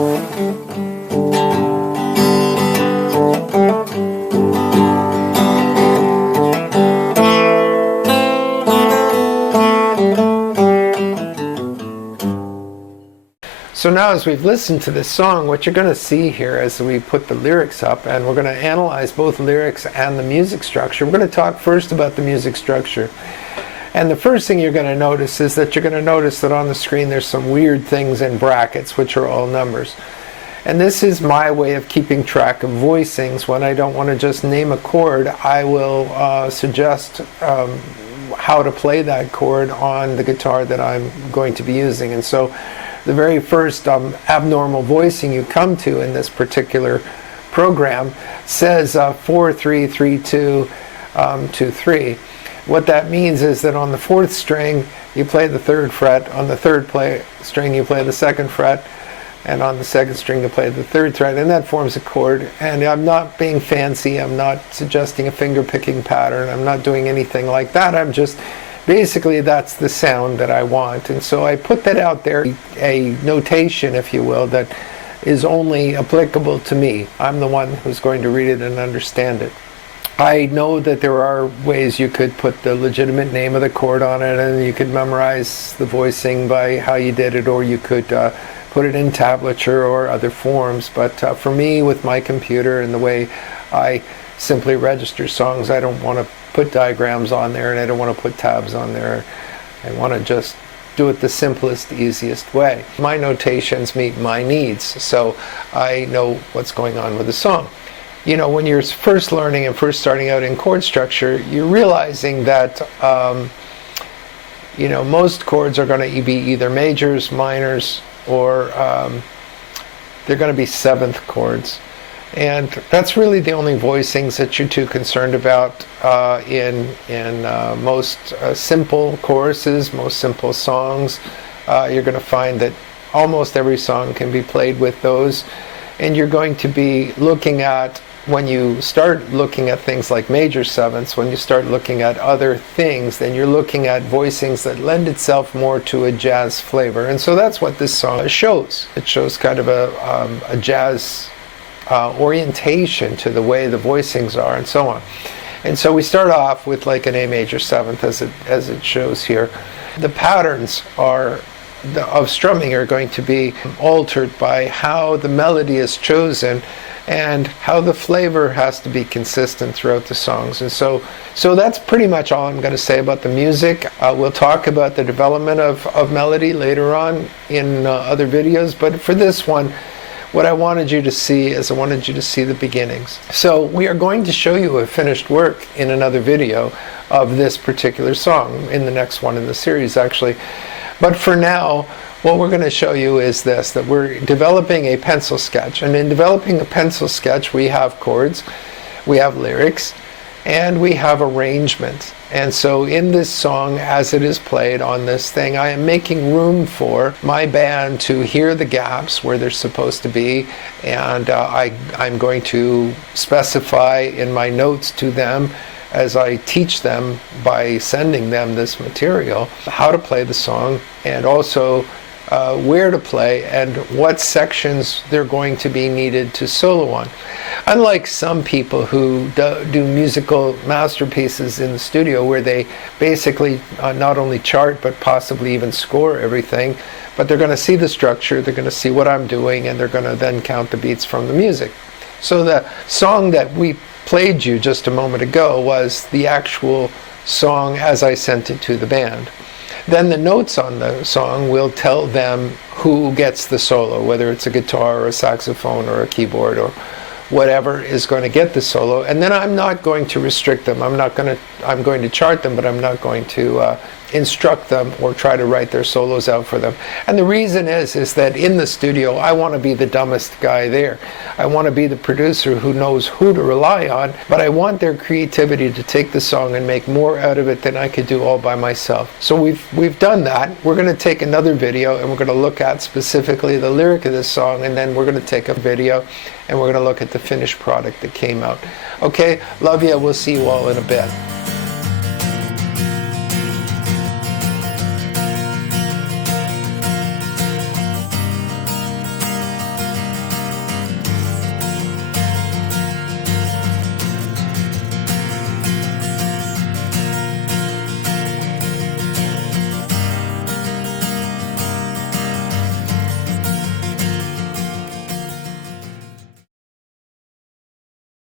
So now as we've listened to this song, what you're going to see here as we put the lyrics up, and we're going to analyze both lyrics and the music structure. We're going to talk first about the music structure. And the first thing you're going to notice is that you're going to notice that on the screen there's some weird things in brackets, which are all numbers. And this is my way of keeping track of voicings. When I don't want to just name a chord, I will suggest how to play that chord on the guitar that I'm going to be using. And so the very first abnormal voicing you come to in this particular program says 4-3-3-2 2-3. What that means is that on the fourth string you play the third fret, on the third string you play the second fret, and on the second string you play the third fret, and that forms a chord. And I'm not being fancy, I'm not suggesting a finger picking pattern, I'm not doing anything like that. I'm just basically, that's the sound that I want. And so I put that out there, a notation, if you will, that is only applicable to me. I'm the one who's going to read it and understand it. I know that there are ways you could put the legitimate name of the chord on it, and you could memorize the voicing by how you did it, or you could put it in tablature or other forms. But for me, with my computer and the way I simply register songs, I don't want to put diagrams on there, and I don't want to put tabs on there. I want to just do it the simplest, easiest way. My notations meet my needs, so I know what's going on with the song. You know, when you're first learning and first starting out in chord structure, you're realizing that most chords are going to be either majors, minors, or they're going to be seventh chords. And that's really the only voicings that you're too concerned about in most simple choruses, most simple songs. You're going to find that almost every song can be played with those. And you're going to be looking at, when you start looking at things like major sevenths, when you start looking at other things, then you're looking at voicings that lend itself more to a jazz flavor. And so that's what this song shows. It shows kind of a jazz orientation to the way the voicings are, and so on. And so we start off with like an A major seventh, as it shows here. The patterns of strumming are going to be altered by how the melody is chosen and how the flavor has to be consistent throughout the songs. And so that's pretty much all I'm going to say about the music. We'll talk about the development of melody later on in other videos, but for this one, what I wanted you to see is I wanted you to see the beginnings. So we are going to show you a finished work in another video of this particular song, in the next one in the series actually. But for now, what we're going to show you is this, that we're developing a pencil sketch. And in developing a pencil sketch, we have chords, we have lyrics, and we have arrangement. And so in this song, as it is played on this thing, I am making room for my band to hear the gaps where they're supposed to be, and I'm going to specify in my notes to them as I teach them by sending them this material how to play the song, and also where to play and what sections they're going to be needed to solo on. Unlike some people who do musical masterpieces in the studio, where they basically not only chart but possibly even score everything, but they're going to see the structure, they're going to see what I'm doing, and they're going to then count the beats from the music. So the song that we played you just a moment ago was the actual song as I sent it to the band. Then the notes on the song will tell them who gets the solo, whether it's a guitar or a saxophone or a keyboard or whatever is going to get the solo. And then I'm not going to restrict them. I'm going to chart them, but I'm not going to instruct them or try to write their solos out for them. And the reason is that in the studio, I want to be the dumbest guy there. I want to be the producer who knows who to rely on, but I want their creativity to take the song and make more out of it than I could do all by myself. So we've done that. We're going to take another video and we're going to look at specifically the lyric of this song, and then we're going to take a video and we're going to look at the finished product that came out. Okay, love you. We'll see you all in a bit.